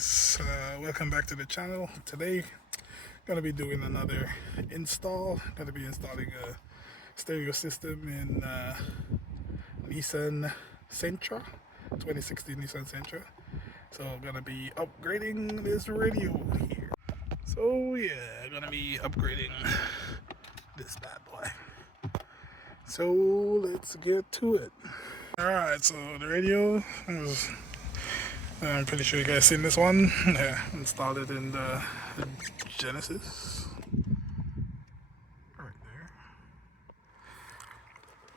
guys, welcome back to the channel. Today gonna be doing another install. Gonna be installing a stereo system in Nissan Sentra, 2016 Nissan Sentra. So gonna be upgrading this radio here. So yeah, gonna be upgrading this bad boy. So let's get to it. Alright, so the radio is, I'm pretty sure you guys seen this one. Yeah, installed it in the Genesis. Right there.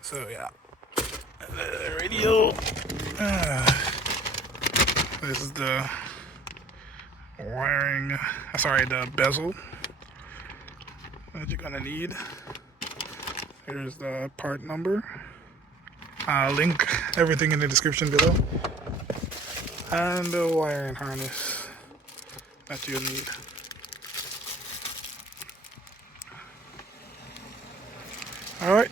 So yeah, the radio. This is the wiring, sorry, the bezel that you're gonna need. Here's the part number. I'll link everything in the description below. And the wiring harness that you'll need. Alright,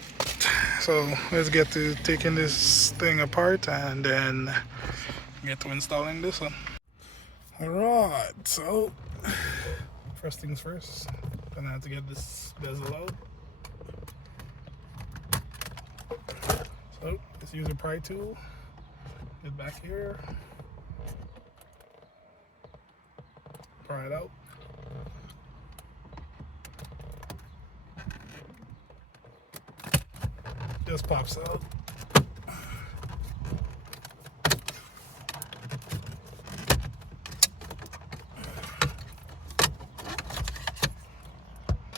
so let's get to taking this thing apart and then get to installing this one. Alright, so first things first, gonna have to get this bezel out. So let's use a pry tool. Get back here. Pry it out. Just pops out.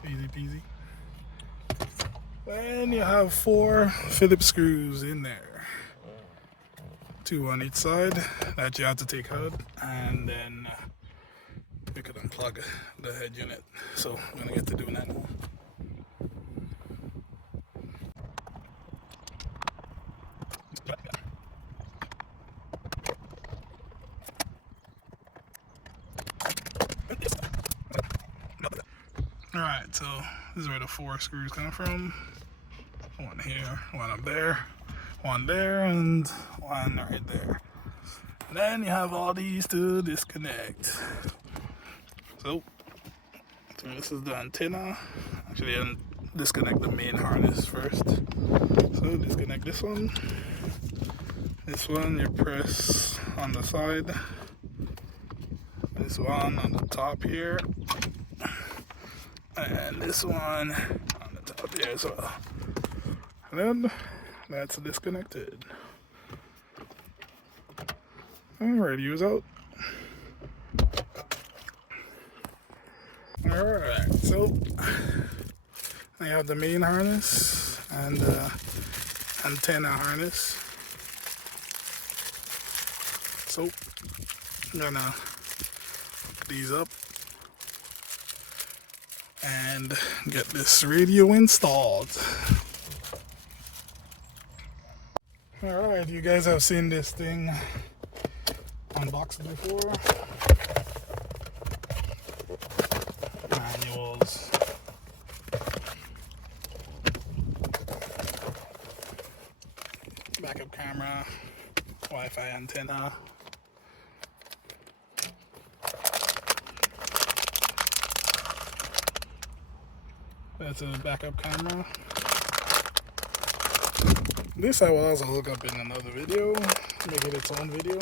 Easy peasy. Then you have 4 Phillips screws in there. 2 on each side that you have to take out, and then we could unplug the head unit. So I'm gonna get to doing that now. Alright, so this is where the 4 screws come from. One here, one up there, one there, and one right there. And then you have all these to disconnect. So this is the antenna. Actually, I'll disconnect the main harness first. So disconnect this one. This one you press on the side. This one on the top here. And this one on the top here as well. And then that's disconnected. And radio's out. Alright, so I have the main harness and the antenna harness. So I'm gonna hook these up and get this radio installed. Alright, you guys have seen this thing unboxed before. Manuals. Backup camera. Wi-Fi antenna. That's a backup camera. This I will also hook up in another video, make it its own video.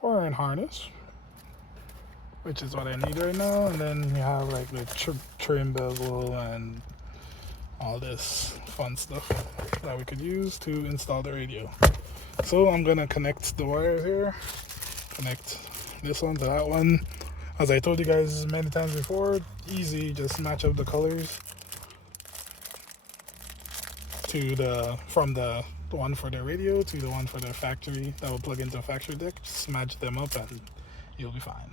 Wiring harness, which is what I need right now, and then you have like the trim bezel and all this fun stuff that we could use to install the radio. So I'm gonna connect the wires here, connect this one to that one. As I told you guys many times before, easy, just match up the colors to from the one for the radio to the one for the factory that will plug into a factory deck. Just match them up and you'll be fine.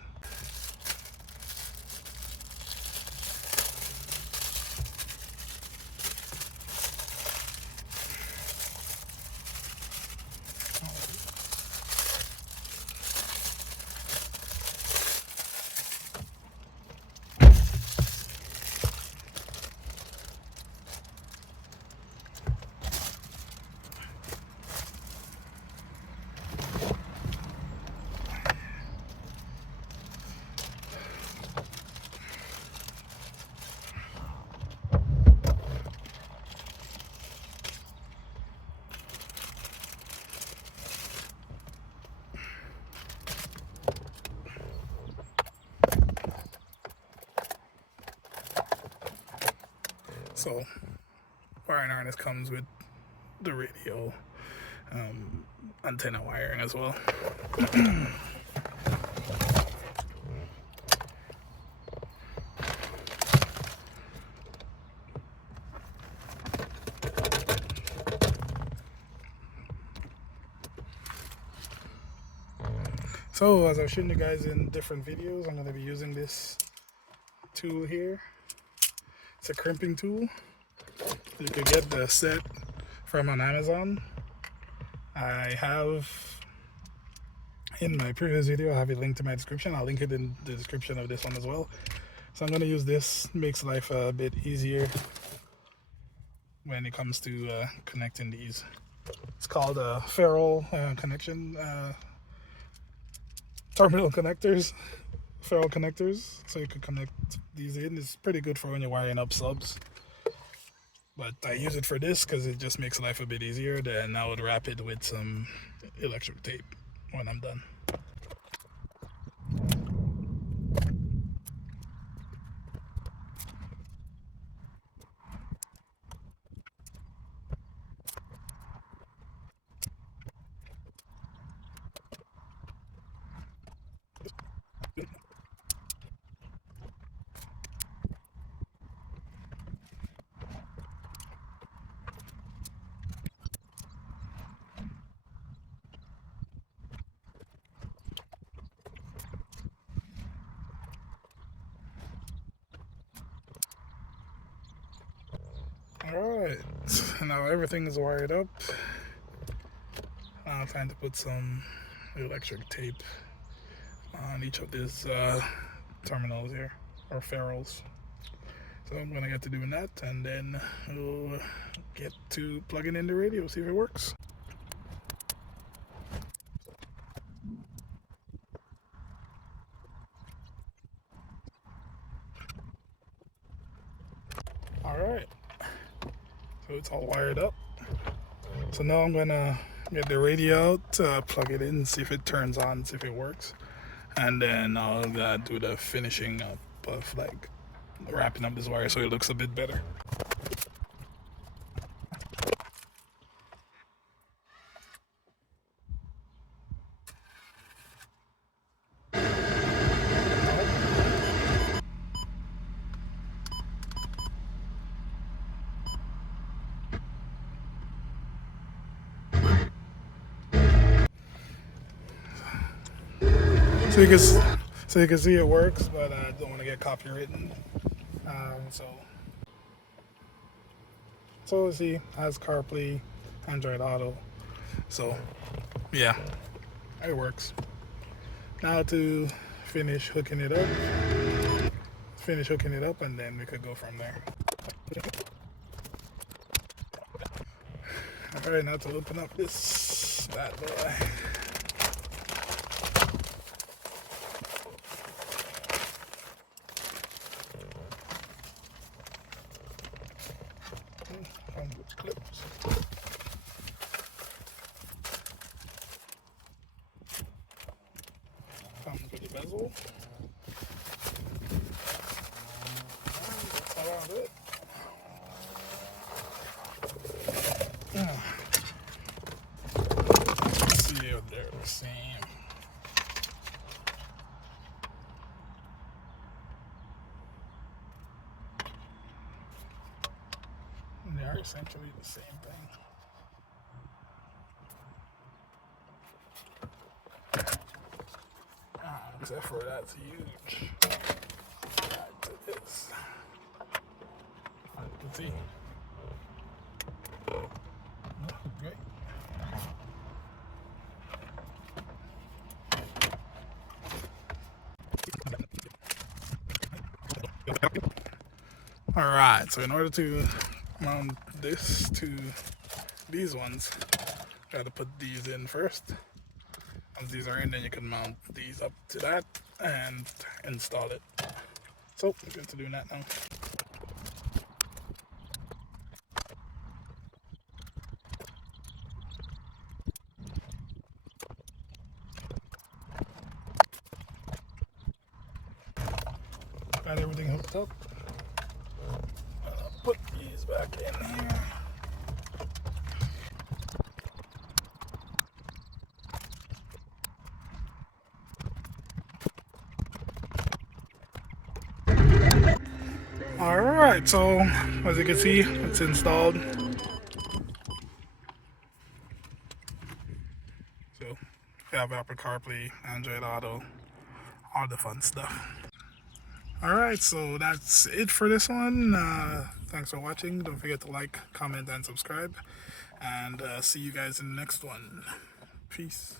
So wiring harness comes with the radio, antenna wiring as well. So as I've shown you guys in different videos, I'm going to be using this tool here. It's a crimping tool. You can get the set from on Amazon. I have in my previous video, I have a link to my description. I'll link it in the description of this one as well. So I'm going to use this. Makes life a bit easier when it comes to connecting these. It's called a ferrule connection. Terminal connectors, ferrule connectors, so you can connect these in. It's pretty good for when you're wiring up subs, but I use it for this because it just makes life a bit easier. Then I would wrap it with some electric tape when I'm done. Alright, now everything is wired up. Now time to put some electric tape on each of these terminals here, or ferrules. So I'm gonna get to doing that, and then we'll get to plugging in the radio, see if it works. Alright, so it's all wired up. So now I'm gonna get the radio out, plug it in, see if it turns on, see if it works. And then I'll do the finishing up of like wrapping up this wire so it looks a bit better. So you can see it works, but I don't want to get copywritten. So see, it has CarPlay, Android Auto. So yeah, it works. Now to finish hooking it up, and then we could go from there. All right, now to open up this bad boy. Clips. Comes with the bezel. That's around it. Let's see if they're the same. They are essentially the same thing. Except for that's huge. Back to this. You can see. Oh, great. Alright, so in order to mount this to these ones, got to put these in first. Once these are in, then you can mount these up to that and install it. So we're going to do that now. Got everything hooked up. Put these these back in here. Alright, so as you can see, it's installed. So you have Apple CarPlay, Android Auto, all the fun stuff. Alright, so that's it for this one. Thanks for watching. Don't forget to like, comment, and subscribe. And see you guys in the next one. Peace.